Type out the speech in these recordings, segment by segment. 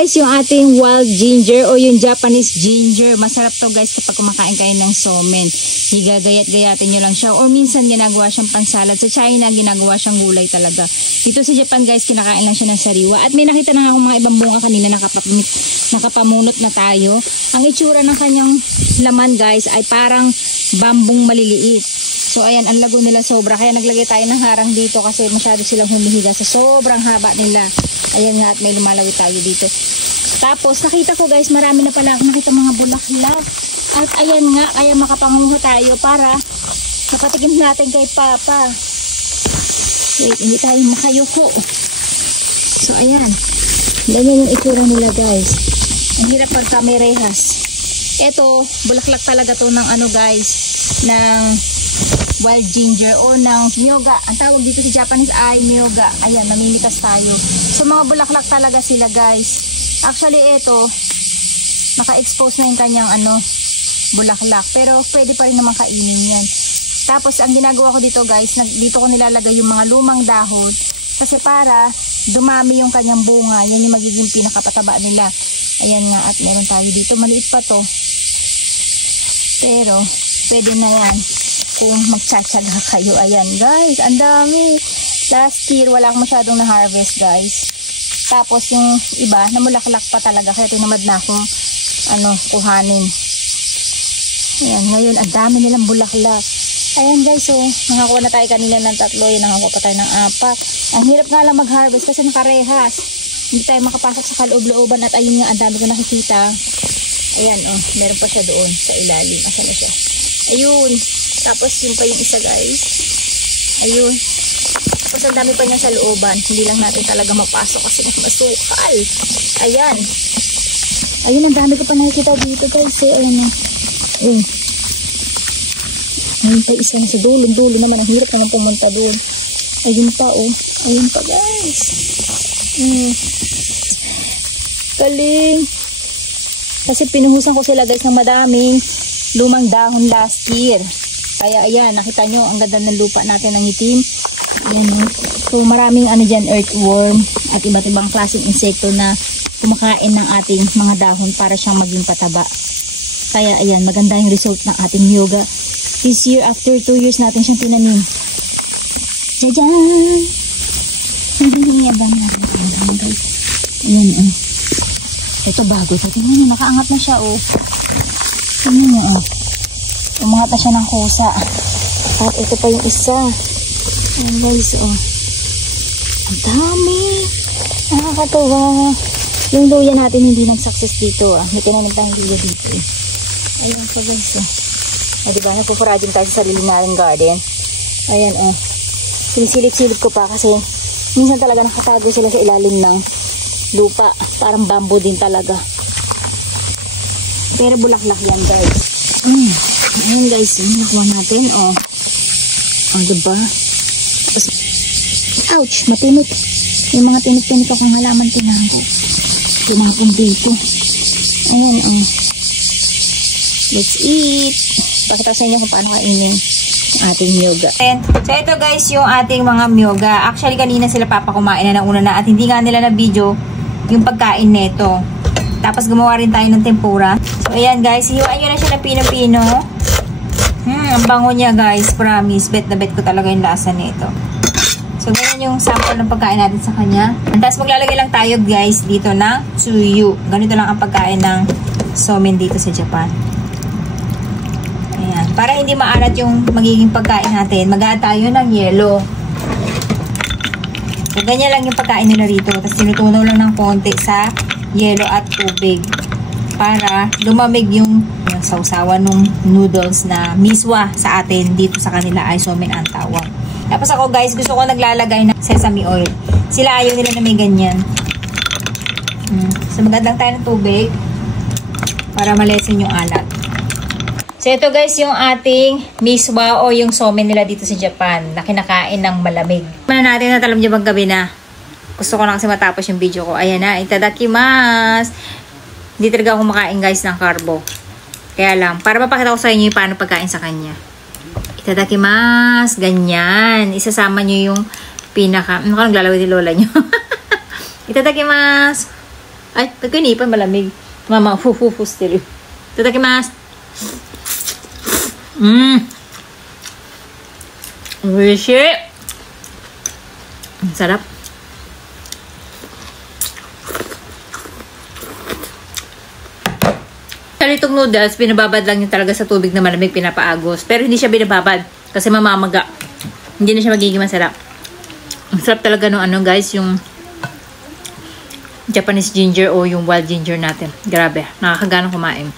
guys yung ating wild ginger o yung Japanese ginger. Masarap to guys kapag kumakain kayo ng somen. Higagayat-gayatin nyo lang siya. O minsan ginagawa siyang pansalad. Sa China ginagawa siyang gulay talaga. Dito sa Japan guys kinakain lang siya ng sariwa. At may nakita na nga akong mga ibang bunga kanina nakapamunot na tayo. Ang itsura ng kanyang laman guys ay parang bambong maliliit. So ayan, ang lago nila sobra. Kaya naglagay tayo ng harang dito kasi masyado silang humihiga sa sobrang haba nila. Ayan nga, at may lumalawit tayo dito. Tapos nakita ko guys, marami na pala akong nakita mga bulaklak. At ayan nga, kaya makapangunguha tayo para napatikim natin kay Papa. Wait, hindi tayo makayuko. So ayan, ganyan yung itsura nila guys. Ang hirap pagka may rehas. Ito, bulaklak talaga to ng ano guys, ng wild ginger o ng myoga. Ang tawag dito sa Japanese ay myoga. Ayan, namimitas tayo. So mga bulaklak talaga sila guys. Actually ito, naka-expose na yung kanyang bulaklak. Pero pwede pa rin naman kainin yan. Tapos ang ginagawa ko dito guys, dito ko nilalagay yung mga lumang dahon. Kasi para dumami yung kanyang bunga. Yan yung magiging pinakapataba nila. Ayan nga, at meron tayo dito. Maliit pa to. Pero pwede na yan kung magtsatsaga kayo. Ayan guys, ang dami. Last year wala akong masyadong na-harvest guys. Tapos yung iba namulaklak pa talaga, kaya tinamad na akong kuhanin. Ayan, ngayon ang dami nilang bulaklak. Ayan guys, so nakakuha na tayo kanina ng 3, yun nakakuha pa tayo ng 4. Ang hirap nga lang mag-harvest kasi nakarehas. Hindi tayo makapasok sa kaloob-looban. At ayun nga, ang dami ko nakikita. Ayan, meron pa siya doon sa ilalim. Asan na siya? Ayun. Tapos yun pa yung isa guys. Ayun. Tapos ang dami pa niya sa looban. Hindi lang natin talaga mapasok kasi masukal. Ayan. Ayun, ang dami ko pa nakikita dito guys. Ayan na. Ayun. Ayun pa isang sa dulo naman. Ang hirap naman pumunta doon. Ayun pa Ayun pa guys. Galing. Kasi pinuhusan ko sila guys ng madaming lumang dahon last year. Kaya ayan, nakita nyo ang ganda ng lupa natin ng itim. Ayan, so maraming dyan, earthworm at iba't ibang klaseng insekto na kumakain ng ating mga dahon para siyang maging pataba. Kaya ayan, maganda yung result ng ating myoga. This year, after 2 years natin siyang tinanim. Jajan! Hindi abang natin. Ayan, ito bago. Tingnan nyo, nakaangat na siya, Tingnan nyo, umangat na siya ng kusa. At ito pa yung isa. Ayan guys, ang dami. Nakakatuwa. Yung luya natin hindi nag-success dito, May tinanim tayong luya dito, Ayan pa guys, diba, napupuradin tayo sa sarili nating garden. Ayan, sinisilip-silip ko pa kasi minsan talaga nakatago sila sa ilalim ng lupa. Parang bamboo din talaga. Pero bulaklak yan guys. Ayan guys, nakuha natin. Diba? Tapos, ouch, matinip. Yung mga tinip-tinip akong halaman tinangko. Lumapong dito. Ayan, let's eat. Pakita sa inyo kung paano kainin ating myoga. So ito guys yung ating mga myoga. Actually kanina sila Papa kumain na una na at hindi nga nila na video yung pagkain neto. Tapos gumawa rin tayo ng tempura. So ayan guys, hiwain nyo na siya ng pino-pino. Ang bango niya guys, promise. Bet na bet ko talaga yung lasa nito. So ganyan yung sample ng pagkain natin sa kanya. Tapos maglalagay lang tayo guys dito ng tsuyu. Ganito lang ang pagkain ng somen dito sa Japan. Ayan. Para hindi maalat yung magiging pagkain natin, mag-add tayo ng yelo. So, ganyan lang yung pagkain nila rito. Tapos, tinutunaw lang ng konti sa yelo at tubig. Para lumamig yung sausawan ng noodles na miswa sa atin. Dito sa kanila ay somen ang tawag. Tapos ako guys, gusto ko naglalagay ng sesame oil. Sila ayaw nila na may ganyan. So, mag-add lang tayo ng tubig para malesin yung alat. So, ito guys yung ating miswa o yung somen nila dito sa Japan na kinakain ng malamig. Mana natin na talam niyo bang gabi na. Gusto ko na kasi matapos yung video ko. Ayan na, itadakimasu. Hindi talaga ako kumakain guys ng carbo. Kaya lang, para mapakita ko sa inyo yung paano pagkain sa kanya. Itadakimasu. Ganyan. Isasama nyo yung pinaka... Ano ka naglalawin ni lola nyo? Itadakimasu. Ay, pagkinipan malamig. Mama, fufu stereo. Tatakimasu. Oishi. Ang sarap. Itong noodles, binababad lang niya talaga sa tubig na malamig, pinapaagos. Pero hindi siya binababad kasi mamamaga. Hindi na siya magiging masarap. Ang sarap talaga nung ano guys, yung Japanese ginger o yung wild ginger natin. Grabe, nakakaganang kumain.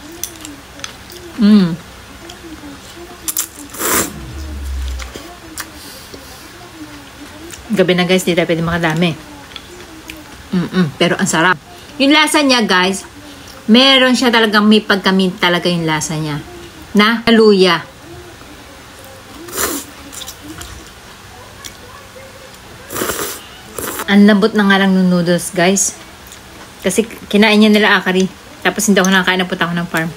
Gabi na guys, di tayo pwede makadami. Pero ang sarap. Yung lasa niya guys, meron siya talagang may pagkamint talaga yung lasa niya. Na luya. Ang lambot na nga lang ng noodles guys. Kasi kinain niya nila akari. Tapos hindi ako nakakain na punta ako ng farm.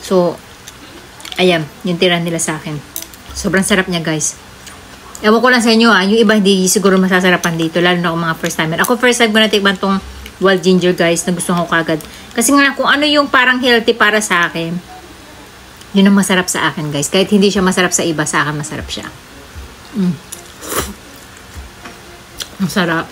So, ayan, yung tira nila sa akin. Sobrang sarap niya guys. Ewan ko lang sa inyo yung iba hindi siguro masasarapan dito. Lalo na ako mga first timer. Ako first time ko na tikman tong wild ginger guys. Nagustuhan ko kagad. Kasi nga kung ano yung parang healthy para sa akin, yun ang masarap sa akin guys. Kahit hindi siya masarap sa iba, sa akin masarap siya. Ang sarap.